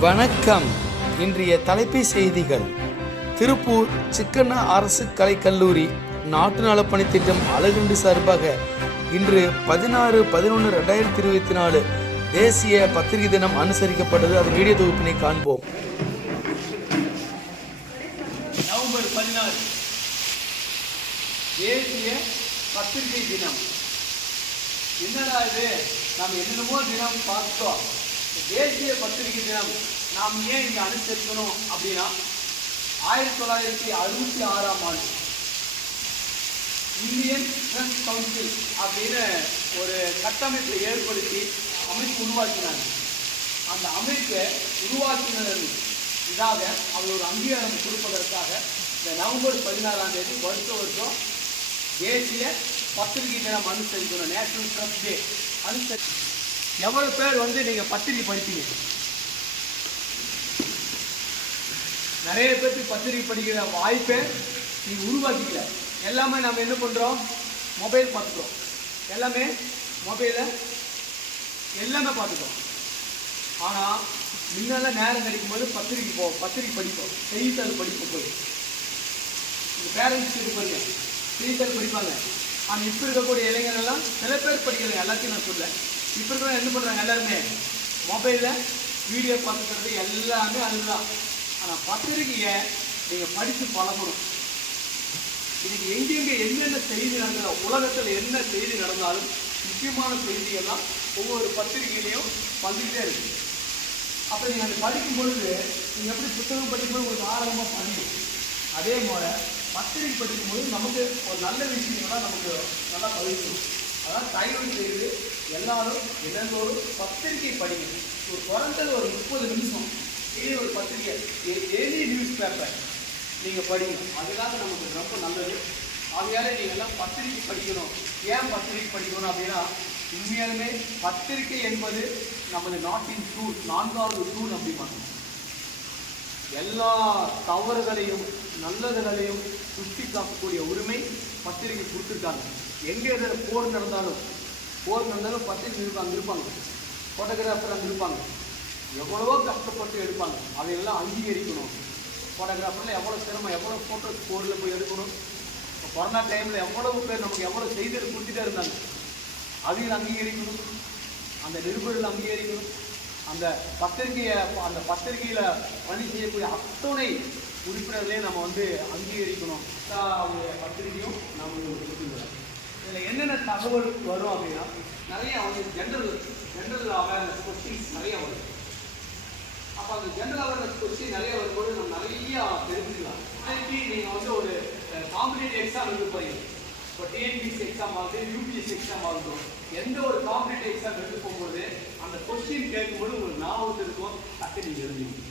வணக்கம். இன்றைய தலைப்பு செய்திகள். திருப்பூர் சிக்கண்ணா அரசு கலைக்கல்லூரி நாட்டு நலப்பணி திட்டம் அழகுண்டு சார்பாக இன்று பதினாறு பதினொன்று ரெண்டாயிரத்தி இருபத்தி நாலு தேசிய பத்திரிகை தினம் அனுசரிக்கப்பட்டது. அதன் வீடியோ தொகுப்பினை காண்போம். நவம்பர் பதினாறு. தேசிய பத்திரிகை தினம். என்னடா இது? நாம் என்னென்னமோ தினம் பார்த்தோம். தேசிய பத்திரிகை தினம் நாம் ஏன் இங்கே அனுசரிக்கணும் அப்படின்னா ஆயிரத்தி தொள்ளாயிரத்தி அறுபத்தி ஆறாம் ஆண்டு. இந்தியன் பிரஸ் கவுன்சில் அப்படின்னு ஒரு கட்டமைப்பை ஏற்படுத்தி அமைப்பு உருவாக்கினாங்க. அந்த அமைப்பை உருவாக்கினதன் இதாக அவர் ஒரு அங்கீகாரம் கொடுப்பதற்காக இந்த நவம்பர் பதினாறாம் தேதி வருஷ வருஷம் தேசிய பத்திரிகை தினம் அனுசரிக்கணும் நேஷனல் ப்ரெஸ் டே அனுசரி எவ்வளோ பேர் வந்து நீங்கள் பத்திரிக்கை படிப்பீங்க? நிறைய பேருக்கு பத்திரிக்கை படிக்கிற வாய்ப்பை நீ உருவாக்கிக்கல எல்லாமே நம்ம என்ன பண்ணுறோம் மொபைல் பார்த்துக்கிறோம். எல்லாமே மொபைலில் எல்லாமே பார்த்துக்கிறோம். ஆனால் முன்னெல்லாம் நேரம் கிடைக்கும்போது பத்திரிக்கை போ பத்திரிக்கை படிப்போம். செய்தித்தாள் படிப்போம் போய். இந்த பேரண்ட்ஸ் இது பாருங்க செய்தித்தாள் படிப்பாங்க. ஆனால் இப்போ இருக்கக்கூடிய இளைஞர்கள் எல்லாம் சில பேர் படிக்கிறாங்க எல்லாத்தையும் நான் சொல்ல இப்போ இருக்கிற என்ன பண்ணுறாங்க எல்லாருமே? மொபைலில் வீடியோ பார்த்துக்கிறது எல்லாமே அதுதான். ஆனால் பத்திரிக்கையை நீங்கள் படித்து பழகணும். இதுக்கு எங்கெங்கே என்னென்ன செய்தி நடந்ததோ உலகத்தில் என்ன செய்தி நடந்தாலும் முக்கியமான செய்திகள்லாம் ஒவ்வொரு பத்திரிகையிலையும் வந்துக்கிட்டே இருக்குது அப்போ நீங்கள் அதை படிக்கும் பொழுது நீங்கள் எப்படி புத்தகம் படிக்கும்போது உங்களுக்கு ஆரம்பமாக படிக்கும்? அதே போல் பத்திரிகை படிக்கும்போது நமக்கு ஒரு நல்ல விஷயங்கள்லாம் நமக்கு நல்லா பதிக்கும் அதான் தயவு செய்து எல்லாரும் தினந்தோறும் பத்திரிகை படிக்கணும். ஒரு குறைஞ்சது ஒரு முப்பது நிமிஷம் இதே ஒரு பத்திரிகை டெய்லி நியூஸ் பேப்பர். நீங்கள் படிங்க. அதுக்காக நமக்கு ரொம்ப நல்லது. ஆகையால நீங்கள் எல்லாம் பத்திரிகை படிக்கணும். ஏன் பத்திரிகை படிக்கணும் அப்படின்னா உண்மையாலுமே பத்திரிகை என்பது நமது நாட்டின் தூண் நான்காவது தூண் அப்படிம்பாங்க. எல்லா தவறுகளையும் நல்லதுகளையும் சுட்டி காக்கக்கூடிய உரிமை பத்திரிகை கொடுத்துருக்காங்க. எங்கே போர் நடந்தாலும் போர் நடந்தாலும் பத்திரிக்கை இருப்பாங்க இருப்பாங்க. ஃபோட்டோகிராஃபர் அங்கே இருப்பாங்க. எவ்வளவோ கஷ்டப்பட்டு எடுப்பாங்க. அதையெல்லாம் அங்கீகரிக்கணும். ஃபோட்டோகிராஃபரில் எவ்வளோ சிரமம் எவ்வளோ ஃபோட்டோ போரில் போய் எடுக்கணும். இப்போ கொரோனா டைமில் எவ்வளவு பேர் நமக்கு எவ்வளோ செய்திகள் கொடுத்துட்டே இருந்தாங்க. அதையும் அங்கீகரிக்கணும். அந்த நிருபர்கள் அங்கீகரிக்கணும். அந்த பத்திரிகையை அந்த பத்திரிகையில் பணி செய்யக்கூடிய அத்தனை உறுப்பினர்களையும் நம்ம வந்து அங்கீகரிக்கணும். அவங்க பத்திரிகையும் நம்ம கொடுத்துருக்கிறோம். இதில் என்னென்ன தகவல் வரும் அப்படின்னா நிறைய வந்து ஜென்ரல் ஜென்ரல் அவேர்னஸ் கொஸ்டின்ஸ் நிறைய வரும். அப்போ அந்த ஜென்ரல் அவேர்னஸ் கொஸ்டின் நிறைய வரும்போது நம்ம நிறைய தெரிஞ்சுக்கலாம். நாளைக்கு நீங்கள் வந்து ஒரு காம்படிட்டிவ் எக்ஸாம் எழுத போறீங்க. இப்போ டிஎன்பிஎஸ்சி எக்ஸாம் ஆகுது யூபிஎஸ்சி எக்ஸாம் ஆகுது எந்த ஒரு காம்படிட்டிவ் எக்ஸாம் எழுத போகும்போது அந்த கொஸ்டின் கேட்கும்போது உங்களுக்கு ஞாபகத்தில் இருக்கும். டக்கு நீங்கள் எழுதுவீங்க